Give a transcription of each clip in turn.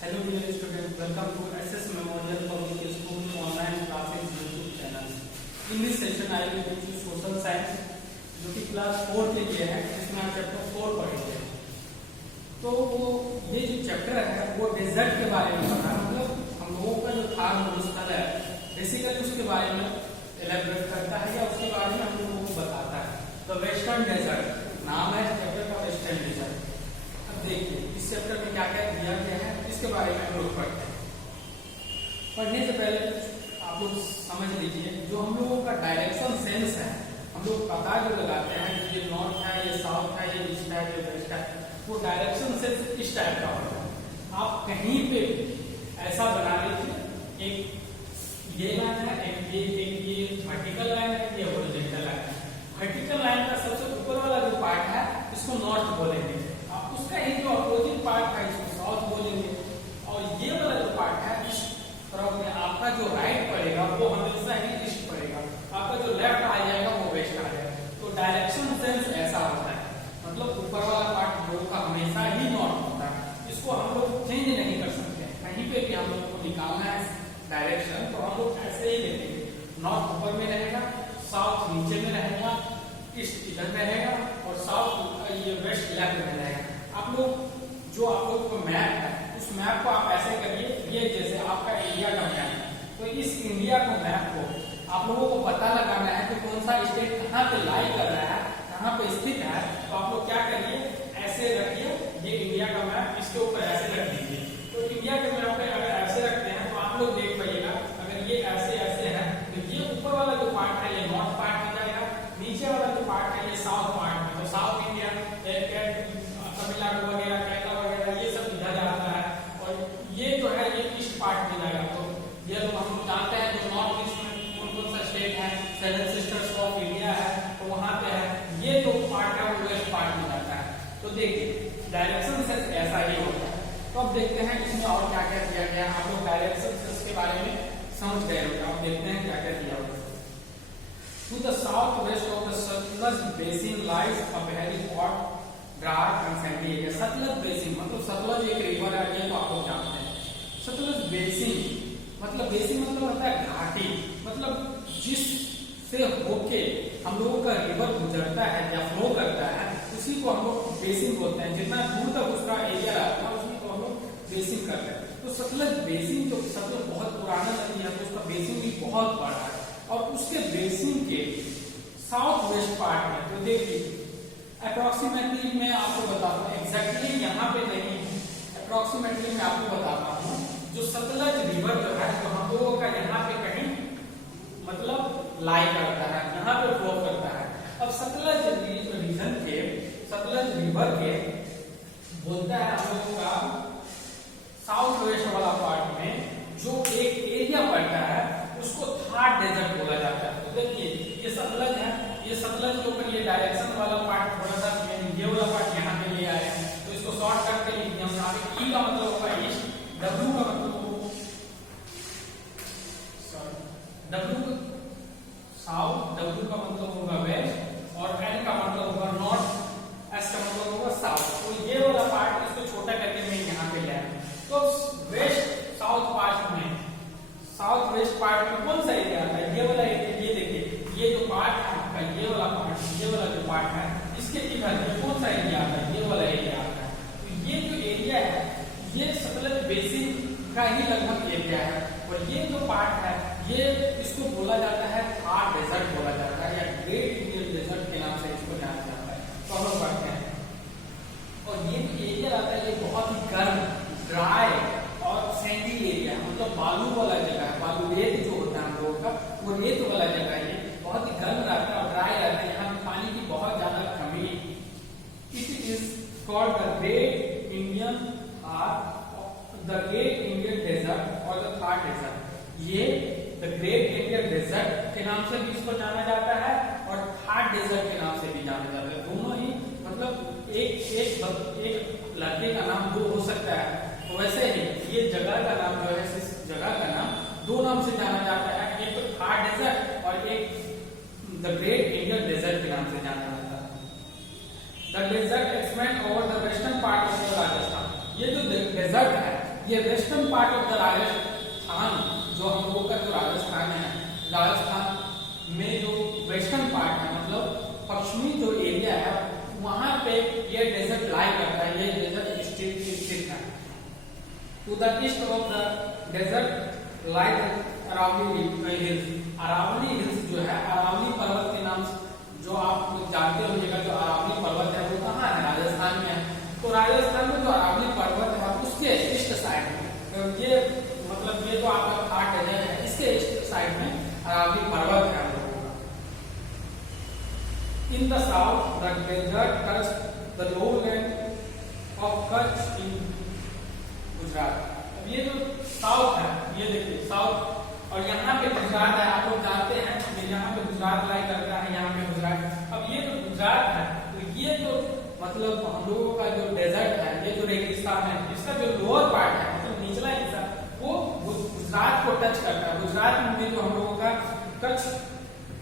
Hello dear students, welcome to SS Memorial Public School online classes YouTube channel. In this session I will teach you social science जो कि class 4 के लिए है, जिसमें आप chapter 4 पढ़ेंगे। तो वो ये जो चैप्टर है वो डेजर्ट के बारे में पढ़ा, मतलब हम लोगों का जो खाद्य स्थल है बेसिकली उसके बारे में एलेबोरेट करता है या उसके बारे में हम लोगों को बताता है। तो वेस्टर्न डेजर्ट नाम है चैप्टर का, वेस्टर्न डेजर्ट। अब देखिए इस चैप्टर में क्या क्या दिया गया है इसके बारे में हम लोग पढ़ते हैं। पढ़ने से पहले आप लोग समझ लीजिए, जो हम लोगों का डायरेक्शन सेंस है, हम लोग पता जो लगाते हैं कि ये नॉर्थ है, ये साउथ है, ये ईस्ट है, ये वेस्ट है, वो डायरेक्शन सेंस इस टाइप का होता है। आप कहीं पे ऐसा बना लीजिए, एक ये लाइन है, एक ये वर्टिकल लाइन है, ये हॉरिजॉन्टल लाइन है। वर्टिकल लाइन का सबसे ऊपर वाला जो पार्ट है इसको नॉर्थ बोलेंगे, आप उसका एक जो अपोजिट पार्ट है इसको साउथ बोलेंगे, और ये वाला जो पार्ट है इस तरफ में आपका जो राइट पड़ेगा वो हमेशा ही ईस्ट पड़ेगा, आपका जो लेफ्ट आ जाएगा वो वेस्ट आ जाएगा। तो डायरेक्शन सेंस ऐसा होता है, मतलब ऊपर वाला पार्ट जो का हमेशा ही नॉर्थ होता है, इसको हम लोग चेंज नहीं कर सकते। कहीं पे भी हम लोग को निकालना है डायरेक्शन तो हम लोग ऐसे ही लेंगे, नॉर्थ ऊपर में रहेगा, साउथ नीचे में रहेगा, ईस्ट इधर में रहेगा और साउथ ये वेस्ट लेफ्ट में रहेगा। आप लोग जो आप लोग को मैप है उस मैप को आप ऐसे करिए, ये जैसे आपका इंडिया का मैप है, तो इस इंडिया को मैप को आप लोगों को पता लगाना है कि कौन सा स्टेट कहाँ पे लाई कर रहा है, कहाँ पे स्थित है। तो आप लोग क्या करिए, ऐसे रखिए, ये इंडिया का मैप इसके ऊपर ऐसे रख दीजिए। तो इंडिया के मैप पे अगर ऐसे रखते हैं तो आप लोग देख पाइएगा, अगर ये ऐसे ऐसे है तो ये ऊपर वाला जो पार्ट है ये नॉर्थ पार्ट में जाएगा, नीचे वाला जो पार्ट है ये साउथ पार्ट में। तो साउथ इंडिया तमिलनाडु वगैरह, केरला वगैरह ये सब इधर जाता है, और ये जो है ये ईस्ट पार्ट में जाएगा। तो ये लोग हम जानते हैं जो नॉर्थ ईस्ट में कौन कौन सा स्टेट है, सेवन सिस्टर्स ऑफ इंडिया है, तो वहां पे है। ये जो पार्ट है वो वेस्ट पार्ट में जाता है। तो देखिए डायरेक्शन सेंस ऐसा ही होता है। तो अब देखते हैं इसमें और क्या क्या दिया गया है। आप लोग डायरेक्शन सेंस के बारे में समझ गए होंगे, अब देखते हैं क्या क्या दिया होगा। To the southwest of the Satluj basin lies a very hot, dry and sandy area. Sutlej basin मतलब सतलज एक रिवर है, ये तो आप लोग जानते हैं। सतलज बेसिन मतलब होता है घाटी, मतलब जिस से होके हम लोगों का रिवर गुजरता है या फ्लो करता है उसी को हम लोग बेसिन बोलते हैं। जितना दूर तक उसका एरिया रहता है उसी को हम लोग बेसिन करते हैं। तो सतलज बेसिन जो सतलज बहुत पुराना नदी है तो उसका बेसिन भी बहुत बड़ा है, और उसके बेसिन के साउथ वेस्ट पार्ट में तो देखिए अप्रोक्सीमेटली मैं आपको बताता हूँ, एग्जैक्टली यहाँ पे नहीं है, अप्रोक्सीमेटली मैं आपको बताता हूँ। जो सतलज रिवर जो है तो हम लोगों का यहाँ पे कहीं मतलब लाई करता है, यहाँ पे फ्लो करता है। अब सतलज रीजन के, सतलज रिवर के बोलता है हम लोगों का साउथ वेस्ट वाला पार्ट में जो एक एरिया पड़ता है उसको थार डेजर्ट बोला जाता है। तो देखिए ये सतलज है, ये सतलज के ऊपर ये डायरेक्शन वाला पार्ट थोड़ा सा ये वाला पार्ट यहाँ पे ले आए हैं, तो इसको शॉर्ट कट के लिख दिया। यहाँ पे ई का मतलब होगा ईस्ट, डब्ल्यू का मतलब डब्ल्यू साउथ, डब्ल्यू का मतलब होगा वेस्ट, और एन का मतलब होगा नॉर्थ, एस का मतलब होगा साउथ। तो ये वाला पार्ट इसको छोटा करके मैं यहाँ पे ले आया। तो वेस्ट साउथ पार्ट में, साउथ वेस्ट पार्ट में कौन सा एरिया आता है, ये वाला एरिया। ये देखिए ये जो पार्ट है आपका, ये वाला पार्ट, ये वाला जो पार्ट है इसके इधर ये कौन सा एरिया आता है, ये वाला एरिया आता है। तो ये जो एरिया है ये सतलज बेसिन का ही लगभग एरिया है, और ये जो पार्ट है ये इसको बोला जाता है थार डेजर्ट बोला जाता है, या ग्रेट इंडियन डेजर्ट के नाम से इसको जाना जाता है। तो हम लोग पढ़ते हैं, और ये जो एरिया आता है ये बहुत ही गर्म, ड्राई और सैंडी एरिया, मतलब बालू वाला जगह है। बालू रेत जो होता है हम लोगों का वो रेत वाला जगह है, ये बहुत ही गर्म रहता है और ड्राई रहता है, यहाँ पानी की बहुत ज्यादा कमी। It is called the great Indian desert और द थार डेजर्ट। ये द ग्रेट इंडियन डेजर्ट के नाम से भी इसको जाना जाता है और थार डेजर्ट के नाम से भी जाना जाता है। दोनों ही मतलब एक लड़के का नाम दो हो सकता है, तो वैसे ही ये जगह का नाम जो है, इस जगह का नाम दो नाम से जाना जाता है, एक तो थार डेजर्ट और एक द ग्रेट इंडियन डेजर्ट के नाम से जाना जाता है। The desert expand over the western part of Rajasthan. ये जो डेजर्ट है ये western part of the Rajasthan, जो हम लोगों का जो राजस्थान है, राजस्थान में जो वेस्टर्न पार्ट है मतलब पश्चिमी जो एरिया है वहां पे ये डेजर्ट लाई करता है, ये डेजर्ट स्थित है। To the east of the desert lie Aravalli hills. Aravalli hills जो है, अरावली पर्वत के नाम से जो आप लोग जानते होंगे, जो अरावली पर्वत है वो कहाँ है, राजस्थान में है। तो राजस्थान में जो अरावली पर्वत है उसके ईस्ट साइड में, ये मतलब ये जो आपका थार डेजर्ट है इसके ईस्ट साइड में अरावली पर्वत है। In the south, the desert touched the lowland of Kutch in Gujarat. अब ये जो साउथ है, ये देखिए साउथ, और यहाँ पे गुजरात है, आप लोग जानते हैं कि यहाँ पे गुजरात लाई करता है, यहाँ पे गुजरात। अब ये जो गुजरात है तो ये जो मतलब हम लोगों का जो डेजर्ट है, ये जो रेगिस्तान है, इसका जो लोअर पार्ट है मतलब निचला हिस्सा वो गुजरात को टच करता है। गुजरात में जो हम लोगों का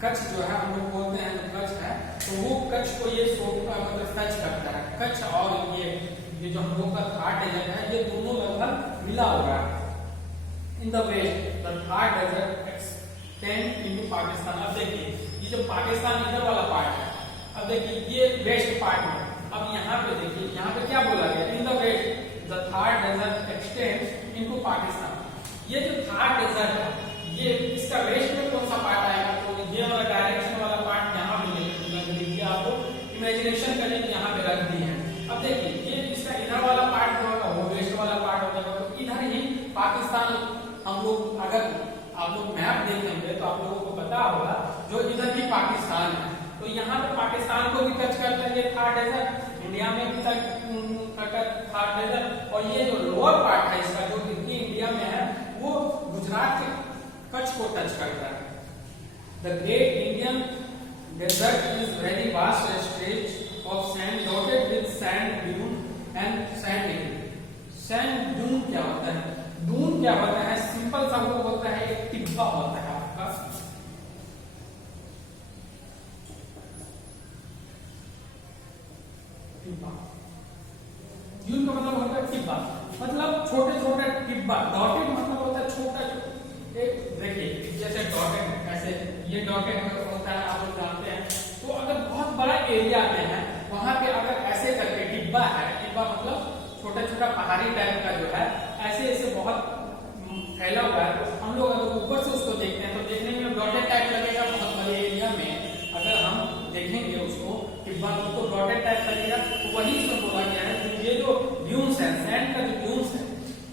कच्छ जो है हम लोग बोलते हैं कच्छ है, तो वो कच्छ को ये मतलब टच करता है। कच्छ और ये जो हम लोग का थार डेजर्ट है ये दोनों लगभग मिला हुआ है। In the west the Thar desert extend into Pakistan. अब देखिए ये जो पाकिस्तान इधर वाला पार्ट है, अब देखिए ये वेस्ट पार्ट में, अब यहाँ पे देखिए यहाँ पे क्या बोला गया, in the west the Thar desert extend into Pakistan. ये जो थार डेजर्ट है ये इसका वेस्ट में कौन सा पार्ट आएगा, तो ये वाला डायरेक्शन वाला पार्ट यहाँ पे देखिए, आपको इमेजिनेशन करें यहाँ पे रख दी है। अब देखिए ये इसका इधर वाला पार्ट जो होगा वो वेस्ट वाला पार्ट हो जाएगा, तो इधर ही पाकिस्तान हम लोग, अगर आप लोग मैप देखेंगे तो आप लोगों को पता होगा जो इधर भी पाकिस्तान है, तो यहाँ पे पाकिस्तान को भी टच करता है ये थार डेजर्ट, इंडिया में भी थार डेजर्ट, और ये जो लोअर पार्ट है इसका जो इंडिया में है वो गुजरात के कच्छ को टच करता है। The Great Indian Desert is very vast stretch of sand dotted with sand dune and sand hill. Sand dune क्या होता है? Dune क्या होता है? सिंपल सा वो होता है, एक टिब्बा होता है आपका। टिब्बा। Dune का मतलब होता है टिब्बा, मतलब छोटे छोटे टिब्बा। Dotted मतलब होता है छोटा, एक देखिए जैसे डॉटेड, ऐसे ये डॉटेड होता है, आप लोग जानते हैं। तो अगर बहुत बड़ा एरिया में है वहां पे अगर ऐसे करके टिब्बा है, टिब्बा मतलब छोटा छोटा पहाड़ी टाइप का जो है ऐसे ऐसे बहुत फैला हुआ है, तो हम लोग अगर ऊपर से उसको देखते हैं तो देखने में डॉटेड टाइप लगेगा। बहुत बड़े एरिया में अगर हम देखेंगे उसको टिब्बा तो डॉटेड टाइप लगेगा, तो वही इसमें बोला गया है कि ये जो ड्यून्स है, सैंड का जो ड्यून्स है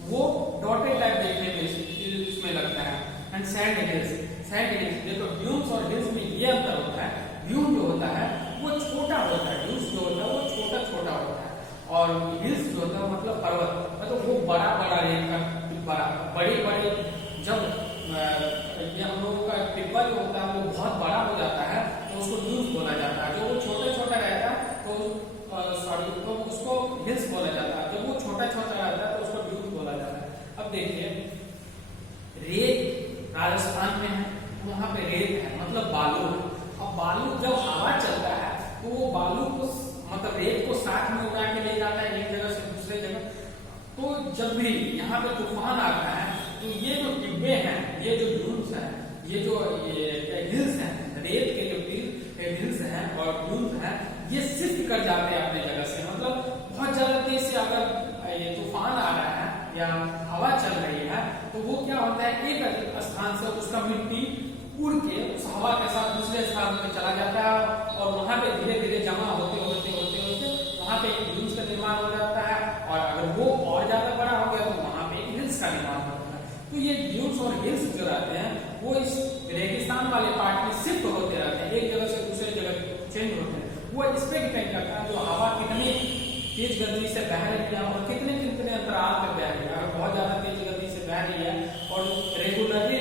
वो डॉटेड टाइप देखने में इसमें लगता है। And sand hills, sand hills देखो, ड्यून्स और हिल्स में ये अंतर होता है, ड्यून जो होता है वो छोटा होता है, ड्यून्स जो होता है वो छोटा छोटा होता है, और हिल्स जो होता है मतलब पर्वत, मतलब वो बड़ा बड़ा रेंज का बड़ा बड़े बड़े, जब ये हम लोगों का टिब्बा जो होता है वो बहुत बड़ा हो जाता है तो उसको ड्यून्स बोला जाता है। जो वो छोटा छोटा रहता है तो तो उसको हिल्स बोला जाता है, जब वो छोटा छोटा रहता है तो उसको ड्यून्स बोला जाता है। अब देखिए रेत राजस्थान में है, वहां पे रेत है मतलब बालू है। अब बालू जब हवा चलता है तो वो बालू को मतलब रेत को साथ में उड़ा के ले जाता है एक जगह से दूसरे जगह। तो जब भी यहाँ पे तूफान आता है तो ये जो टिब्बे हैं, ये जो ड्यून्स हैं, ये जो हिल्स हैं, रेत के जो हिल्स हैं और ड्यून्स हैं, ये शिफ्ट कर जाते हैं अपने जगह से। मतलब बहुत ज्यादा तेज से अगर ये तूफान आ रहा है या हवा चल रही है तो वो क्या होता है, एक स्थान से उसका मिट्टी उड़ के उस हवा के साथ दूसरे स्थान में चला जाता है और वहां पे धीरे धीरे जमा होते होते होते होते वहां पे एक ड्यून्स का निर्माण हो जाता है, और अगर वो और ज्यादा बड़ा हो गया तो वहां पे एक हिल्स का निर्माण होता है। तो ये ड्यून्स और हिल्स जो रहते हैं वो इस रेगिस्तान वाले पार्ट में शिफ्ट होते रहते हैं, एक जगह से दूसरे जगह चेंज होते हैं। वो इस पे डिपेंड करता है जो हवा कितनी तेज गति से बह रही है और कितने कितने अंतराल पर बह रही है। अगर बहुत ज्यादा तेज गति से बह रही है और रेगुलरली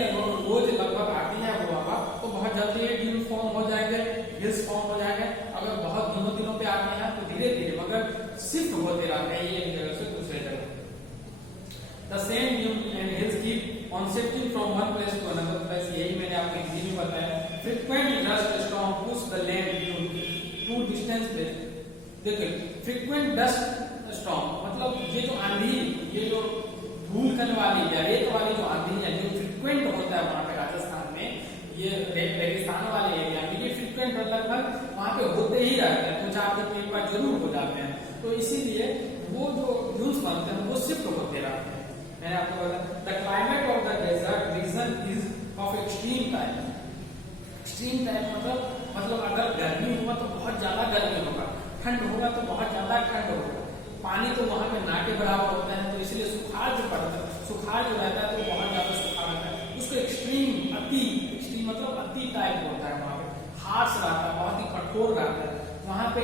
रोज लगभग आती है वो हवा, तो बहुत जल्दी ड्यून्स फॉर्म हो जाएंगे, हिल्स फॉर्म हो जाएंगे। अगर बहुत दिनों दिनों पे आते हैं तो धीरे धीरे मगर शिफ्ट होते रहते हैं एक जगह से दूसरे जगह। The same dune and hills keep on shifting from one place to another place, यही मैंने आपको हिंदी में बताया। Frequent dust storm push the land dune to distant place। देखिए frequent dust storm मतलब ये जो आंधी, ये जो धूलकण वाली या रेत वाली जो आंधी है जो फ्रिक्वेंट होता है वहां पे राजस्थान में, ये रेगिस्तान वाले एरिया में ये फ्रिक्वेंट लगभग वहां पे होते ही रहते हैं, 2-4 दिन में एक बार जरूर हो जाते हैं। तो इसीलिए वो जो ड्यून्स बनते हैं वो शिफ्ट होते रहते हैं। मैंने आपको बताया the climate of the desert region is of extreme type. Extreme type मतलब अगर गर्मी होगा तो बहुत ज्यादा गर्मी होगा, ठंड होगा तो बहुत ज्यादा ठंड होगा, पानी तो वहां पे ना के बराबर होता है, तो इसलिए सुखाड़ जो पड़ता है, सुखाड़ जो रहता है तो बहुत ज्यादा सुखाड़ रहता है, उसको एक्सट्रीम एक्सट्रीम मतलब अति टाइप होता है, वहां पे हार्श रहता है, बहुत ही कठोर रहता है। वहां पे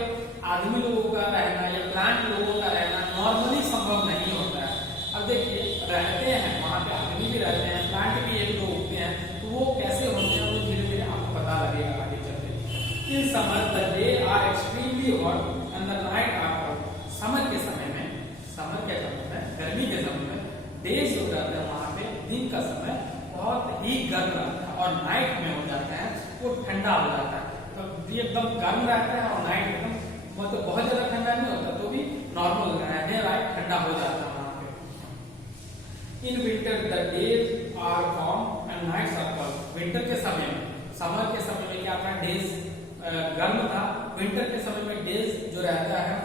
आदमी लोगों का रहना या प्लांट लोगों का रहना नॉर्मली संभव नहीं होता है। अब देखिए रहते हैं वहां पे, आदमी भी रहते हैं, प्लांट भी एक दो उगते हैं, तो वो कैसे होते हैं वो धीरे धीरे आपको पता लगेगा आगे चलते। In summer the day are extremely hot and the night are hot. Summer के समय में गर्मी के समय में डेज हो जाते हैं वहां पे, दिन का समय बहुत ही गर्म रहता है और नाइट में हो जाता है वो ठंडा हो जाता है। तो ये एकदम गर्म रहता है और नाइट एकदम मतलब बहुत ज्यादा ठंडा नहीं होता, तो भी नॉर्मल रहने लायक ठंडा हो जाता है वहां पे। In winter the days are warm and nights are cold. Winter के समय में, समर के समय में क्या था, डेज गर्म था, विंटर के समय में डेज जो रहता है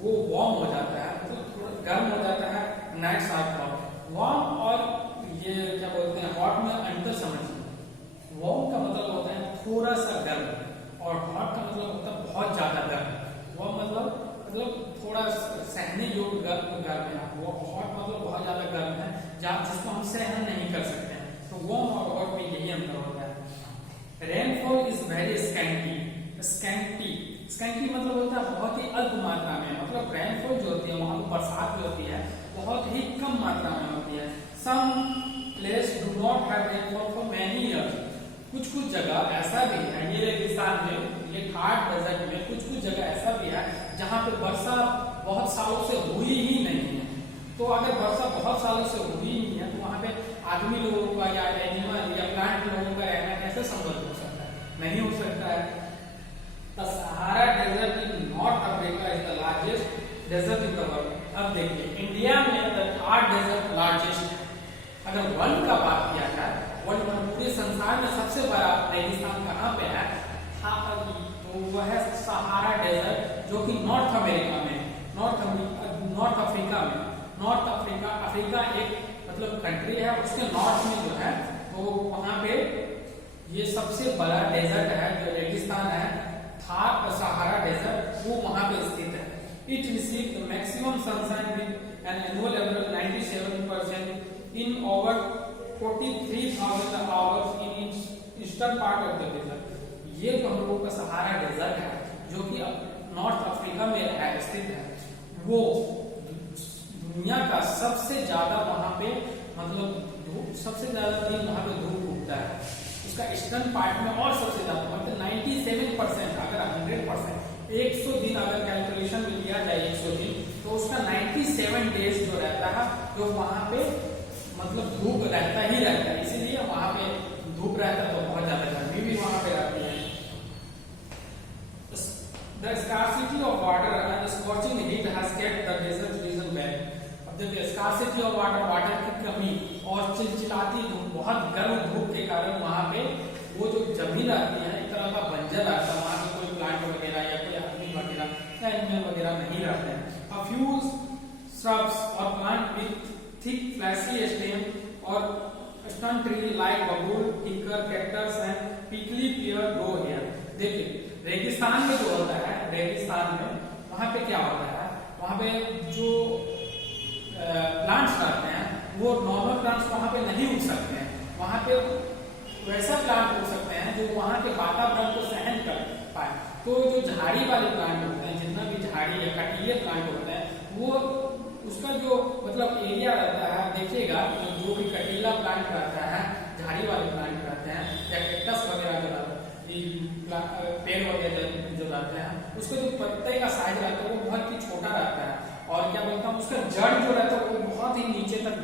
वो वार्म हो जाता है, तो थोड़ा गर्म हो जाता है, नाइट्स आर कोल्ड। वार्म और ये क्या बोलते हैं हॉट में अंतर समझिए। वार्म का मतलब होता है थोड़ा सा गर्म और हॉट का मतलब होता है बहुत ज्यादा गर्म। वार्म मतलब थोड़ा सहने योग्य गर्म है, वो हॉट मतलब बहुत ज्यादा गर्म है जिसको हम सहन नहीं कर सकते हैं। तो वार्म और हॉट में यही अंतर होता है। Rainfall is very scanty. Scanty मतलब होता है बहुत ही अल्प मात्रा में, मतलब रेनफॉल जो होती है वहां पर बरसात जो होती है बहुत ही कम मात्रा में होती है। Some place do not have rainfall for many years. कुछ जगह ऐसा भी है, ये रेगिस्तान में, ये थार डेजर्ट में कुछ जगह ऐसा भी है जहाँ पे वर्षा बहुत सालों से हुई ही नहीं है। तो अगर वर्षा बहुत सालों से हुई ही नहीं है तो वहां पे आदमी लोगों का या एनिमल या प्लांट लोगों का रहना कैसे संभव हो सकता है, नहीं हो सकता है। The Sahara Desert in North Africa is the largest desert in the world. अब देखिए इंडिया में the Thar Desert largest है। अगर वर्ल्ड का बात किया जाए, वर्ल्ड में पूरे संसार में सबसे बड़ा रेगिस्तान कहाँ पे है, तो वो है सहारा डेजर्ट, जो कि नॉर्थ अमेरिका में, नॉर्थ अफ्रीका एक मतलब कंट्री है, उसके नॉर्थ में जो है तो वहां पे ये सबसे बड़ा डेजर्ट है जो रेगिस्तान है, थार सहारा डेजर्ट, वो वहां पे स्थित है। It receive the maximum sunshine with an annual average 97% in over 43,000 hours in eastern part of the desert. ये तो हम लोगों का सहारा डेजर्ट है जो कि नॉर्थ अफ्रीका में स्थित है। वो दुनिया का सबसे ज्यादा वहां पे मतलब सबसे ज्यादा दिन वहां पे धूप उगता है। उसका ईस्टर्न पार्ट में और सबसे ज्यादा मतलब 97%, अगर 100% 100 दिन अगर कैलकुलेशन में लिया जाए 100 दिन, तो उसका 97 डेज जो रहता है जो वहां पे मतलब धूप रहता ही रहता है। इसीलिए वहां पे धूप रहता है तो बहुत ज्यादा गर्मी भी वहां पे रहती है। The scarcity of water and scorching heat has kept the desert region wet. अब देखिए scarcity of water, वाटर की कमी और चिलचिलाती धूप, बहुत गर्म धूप के कारण वहां पे वो जो जमीन रहती है एक तरह का बंजर रहता है, वहां पे कोई प्लांट वगैरह या कोई आदमी वगैरह या एनिमल वगैरह नहीं रहते हैं। A few shrubs or plant with thick fleshy stem or stunt tree like bamboo, hickory, cactus and prickly pear grow here. देखिए रेगिस्तान में जो होता है, रेगिस्तान में वहां पे क्या होता है, वहां पे जो प्लांट्स रहते हैं वो नॉर्मल प्लांट्स वहां पे नहीं उग सकते हैं। वहां पे वैसा प्लांट उग सकते हैं जो वहां के वातावरण को सहन कर पाए। तो जो झाड़ी वाले प्लांट होते हैं, जितना भी झाड़ी या कटीले प्लांट होते हैं, वो उसका जो मतलब एरिया रहता है, देखिएगा जो भी कटीला प्लांट रहता है, झाड़ी वाले प्लांट रहते हैं या कैक्टस वगैरह जो रहता है, पेड़ वगैरह जो रहते हैं, उसका जो पत्ते का साइज रहता है वो बहुत ही छोटा रहता है। और क्या बोलता हूँ, उसका जड़ जो रहता है वो बहुत ही नीचे तक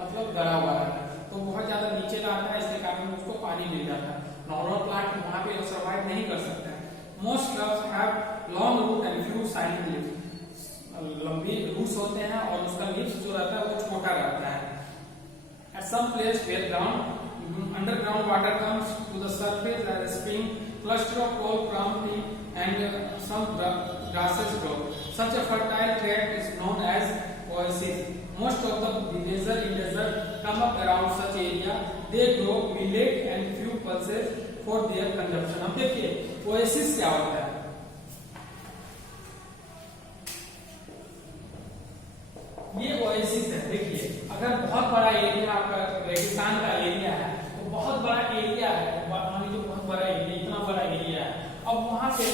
मतलब गड़ा हुआ रहता है, तो बहुत ज्यादा नीचे रहता है, इसके कारण उसको पानी मिल जाता है। नॉर्मल प्लांट वहां पे सर्वाइव नहीं कर सकते हैं। Most shrubs have long route and few shining leaves. लंबी रूट्स होते हैं और उसका लीव्स जो some place where underground water comes to the surface as a spring, cluster of tall palm tree and some grasses grow. Such a fertile tract is known as oasis. Most of the villagers in desert come up around such area. They grow millet and few pulses for their consumption. अब देखिए oasis क्या होता है? ये oasis है। देखिए अगर बहुत बड़ा एरिया आपका रेगिस्तान का एरिया है तो बहुत बड़ा एरिया है, मान लीजिए बहुत बड़ा एरिया, इतना बड़ा एरिया है। अब वहां पे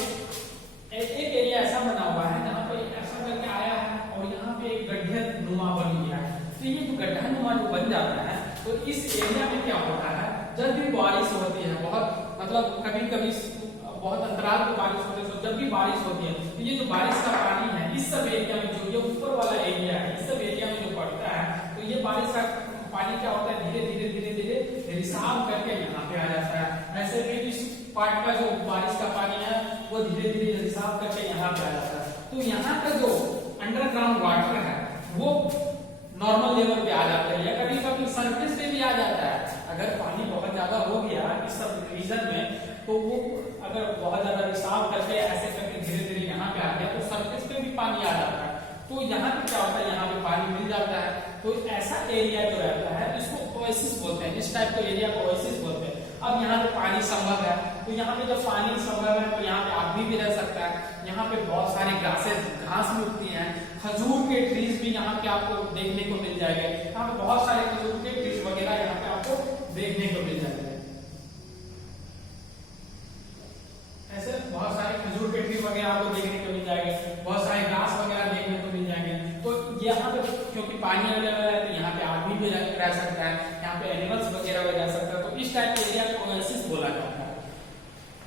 एक एरिया ऐसा बना हुआ है जहाँ पे ऐसा करके आया है और यहाँ पे एक गड्ढे नुमा बन गया है। तो ये जो गड्ढा नुमा जो बन जाता है तो इस एरिया में क्या होता है, जब भी बारिश होती है, बहुत मतलब कभी कभी बहुत अंतराल पर बारिश होती है, तो जब भी बारिश होती है तो ये जो बारिश का पानी है इस सब एरिया में, जो ये ऊपर वाला एरिया है, इस सब एरिया में जो पड़ता है तो ये बारिश का पानी क्या होता है, धीरे धीरे धीरे धीरे रिसाव करके यहाँ पे आ जाता है। ऐसे भी इस पार्ट का जो बारिश का पानी है वो धीरे धीरे रिसाव करके यहाँ पे आ जाता है। तो यहाँ का जो अंडरग्राउंड वाटर है वो नॉर्मल लेवल पे आ जाता है या कभी कभी सरफेस पे भी आ जाता है। अगर पानी बहुत ज्यादा हो गया इस सब रीजन में तो वो अगर बहुत ज्यादा रिसाव करके ऐसे करके धीरे धीरे यहाँ पे आ गया तो सरफेस पे भी पानी आ जाता है। तो यहाँ पे क्या होता है, यहाँ पे पानी मिल जाता है। तो ऐसा एरिया जो रहता है इसको ओएसिस बोलते हैं, इस टाइप के एरिया को ओएसिस बोलते हैं। अब यहाँ पे पानी संभव है तो यहाँ पे जब पानी संभव है तो यहाँ पे आदमी भी रह सकता है। यहाँ पे बहुत सारे ग्रासेस घास भी उगती हैं, खजूर के ट्रीज भी यहाँ पे आपको देखने को मिल जाएंगे। यहाँ पे बहुत सारे खजूर के ट्रीज वगैरह यहाँ पे आपको देखने को मिल जाएंगे। ऐसे बहुत सारे खजूर के ट्री वगैरह आपको देखने को मिल जाएंगे, बहुत सारे घास वगैरह देखने को मिल जाएंगे। तो यहाँ पे क्योंकि पानी अवेलेबल है तो यहाँ पे आदमी भी रह सकता है, यहाँ पे एनिमल्स वगैरह भी रह सकता है। तो इस टाइप के एरिया को ओएसिस बोला जाता है।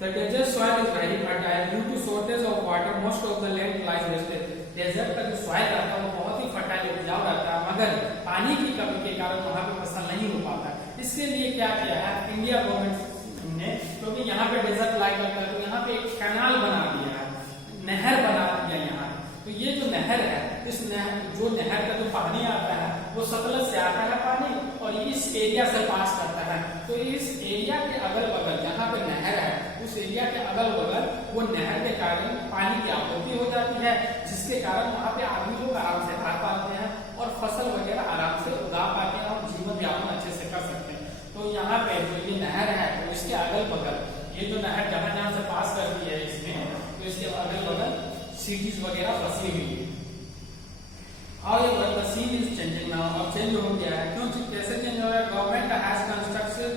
The desert soil is very fertile due to shortage of water. Most of the land lies wasted. Desert का जो सॉइल रहता है वो बहुत ही फर्टाइल उपजाऊ रहता है, मगर पानी की कमी के कारण वहाँ पे फसल नहीं हो पाता। इसके लिए क्या किया है इंडिया गवर्नमेंट ने, क्योंकि यहाँ पे डेजर्ट लाइक लगता है तो यहाँ पे एक कैनाल बना दिया है, नहर बना दिया यहाँ। तो ये जो नहर है, इस नहर का जो पानी आता है वो सतलज से आता है पानी और इस एरिया से पास करता है। तो इस एरिया के अगल बगल जहाँ पे नहर है उस एरिया के अगल बगल वो नहर के कारण पानी की आपूर्ति हो जाती है, जिसके कारण वहाँ पे आदमी लोग आराम से रह पाते हैं और फसल वगैरह आराम से उगा पाते हैं और जीवन यापन अच्छे से कर सकते हैं। तो यहाँ पे जो ये नहर है तो इसके अगल बगल ये जो नहर जहाँ जहाँ से पास करती है इसमें, तो इसके अगल बगल सिटीज वगैरह बसी हुई है। However, the scene is changing now. अब चेंज हो गया है। क्यों कैसे चेंज हो रहा है? Government has constructed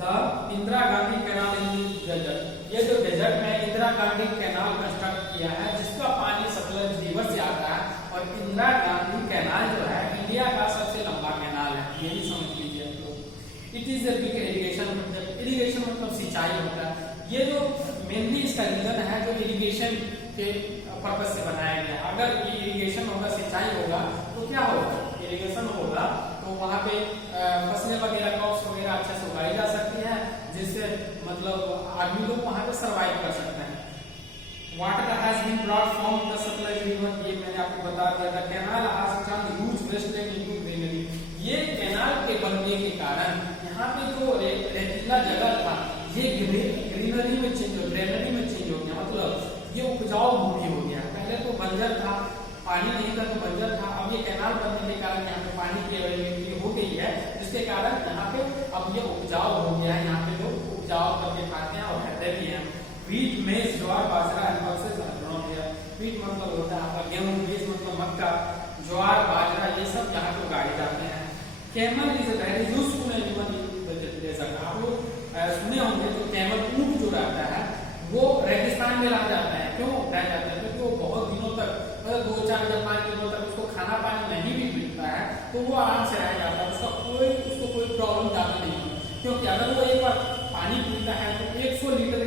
the Indira Gandhi canal in desert. ये जो डेजर्ट में इंदिरा गांधी कैनाल कंस्ट्रक्ट किया है जिसका पानी सतलज रिवर से आता है। और इंदिरा गांधी कैनाल जो है इंडिया का सबसे लंबा कैनाल है, ये भी समझ लीजिए आप लोग। It is a big irrigation, irrigation मतलब सिंचाई होता है। ये जो मेनली इसका रीजन है जो इरिगेशन के पर्पज से बनाया गया। अगर ये इरिगेशन होगा, सिंचाई होगा तो क्या होगा, इरिगेशन होगा तो वहाँ पे फसलें वगैरह क्रॉप्स वगैरह अच्छे से उगाई जा सकती है, जिससे मतलब आदमी लोग वहाँ पे सरवाइव कर सकते हैं। Water has been brought from the Sutlej river, ये मैंने आपको बता दिया था। Canal has turned huge wasteland into greenery. ये कैनाल के बनने के कारण यहाँ पे जो रेतीला जगह था ये ग्रीनरी में चेंज हो, ग्रीनरी में चेंज हो गया, मतलब ये उपजाऊ भूमि हो गया। पहले तो बंजर था, पानी नहीं था तो बंजर था। अब ये कैनाल बनने के कारण यहाँ पे पानी की अवेलेबिलिटी हो गई है, जिसके कारण यहाँ पे अब ये उपजाऊ हो गया है। यहाँ पे लोग उपजाऊ करके खाते हैं और रहते भी हैं। Wheat, maize, jowar, bajra and pulses are grown here. Wheat मतलब होता है आपका गेहूं, मेज मतलब मक्का, ज्वार, बाजरा ये सब यहाँ पे उगाए जाते हैं। Camel is a very useful animal in the desert. आप लोग सुने होंगे जो कैमल ऊंट जो रहता है वो रेगिस्तान में रह जाता है। क्यों रह जाता है? क्योंकि वो बहुत दिनों तक, मतलब 2, 4 या 5 दिनों तक उसको खाना पानी नहीं भी मिलता है तो वो आराम से रह जाता है, उसको कोई प्रॉब्लम ज्यादा नहीं है। क्योंकि अगर वो एक बार पानी पीता है तो 100 लीटर,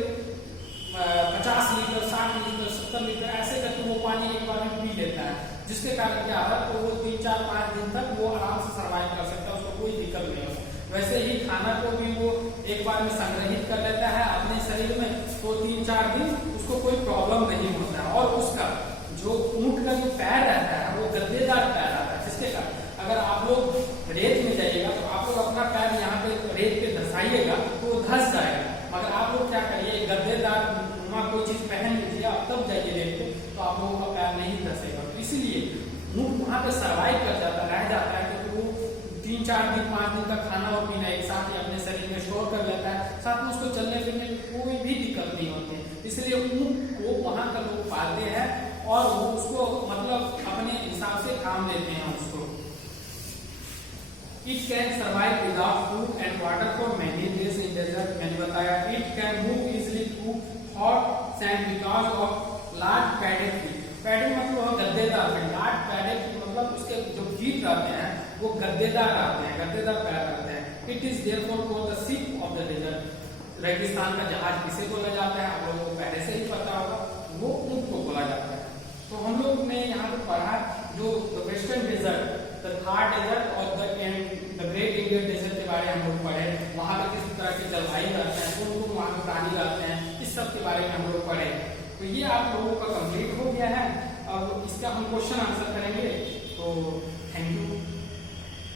50 लीटर, 60 लीटर, 70 लीटर ऐसे करके वो पानी एक बार में पी लेता है, जिसके कारण क्या है तो वो 3, 4, 5 दिन तक वो आराम से सर्वाइव कर सकता है, उसको कोई दिक्कत नहीं होता। वैसे ही खाना को भी वो एक बार में संग्रहित कर लेता है अपने शरीर में, तो 3-4 दिन उसको कोई प्रॉब्लम नहीं होता है। और उसका जो ऊंट का जो पैर रहता है वो गद्देदार पैर रहता है, जिसके कारण अगर आप लोग रेत में जाइएगा तो आप लोग अपना उठाइएगा तो वो धंस जाएगा। मगर आप लोग क्या करिए, गद्देदार कोई चीज पहन लीजिए, आप तब जाइए देखते तो आप लोगों का पैर नहीं धंसेगा। तो इसलिए ऊँट वहां पे सर्वाइव कर जाता रह जाता है, क्योंकि वो 3-4 दिन 5 दिन का खाना और पीना एक साथ ही अपने शरीर में स्टोर कर लेता है, साथ में उसको चलने फिरने में कोई भी दिक्कत नहीं होती। इसलिए ऊँट को वहां का लोग पालते हैं और वो उसको मतलब अपने हिसाब से काम देते हैं उसको। It can survive without food and water for many days in desert। मैंने बताया it can move easily through hot sand because of large padded feet। Padded मतलब गद्देदार है, लार्ज पैडेड मतलब उसके जो फीट रहते हैं वो गद्देदार आते हैं, गद्देदार पैर रहते हैं। It is therefore called the ship of the desert. रेगिस्तान का जहाज किसे बोला जाता है, आप लोगों को पहले से ही पता होगा, वो ऊंट को बोला जाता है। तो हम लोग ने यहाँ पे पढ़ा जो western desert, the Thar desert और द ग्रेट इंडियन डेजर्ट के बारे में हम लोग पढ़े। वहाँ पे किस तरह के जलवायु रहते हैं, कौन कौन वहाँ पे प्राणी रहते हैं, इस सब के बारे में हम लोग पढ़े। तो ये आप लोगों का कंप्लीट हो गया है। अब इसका हम क्वेश्चन आंसर करेंगे। तो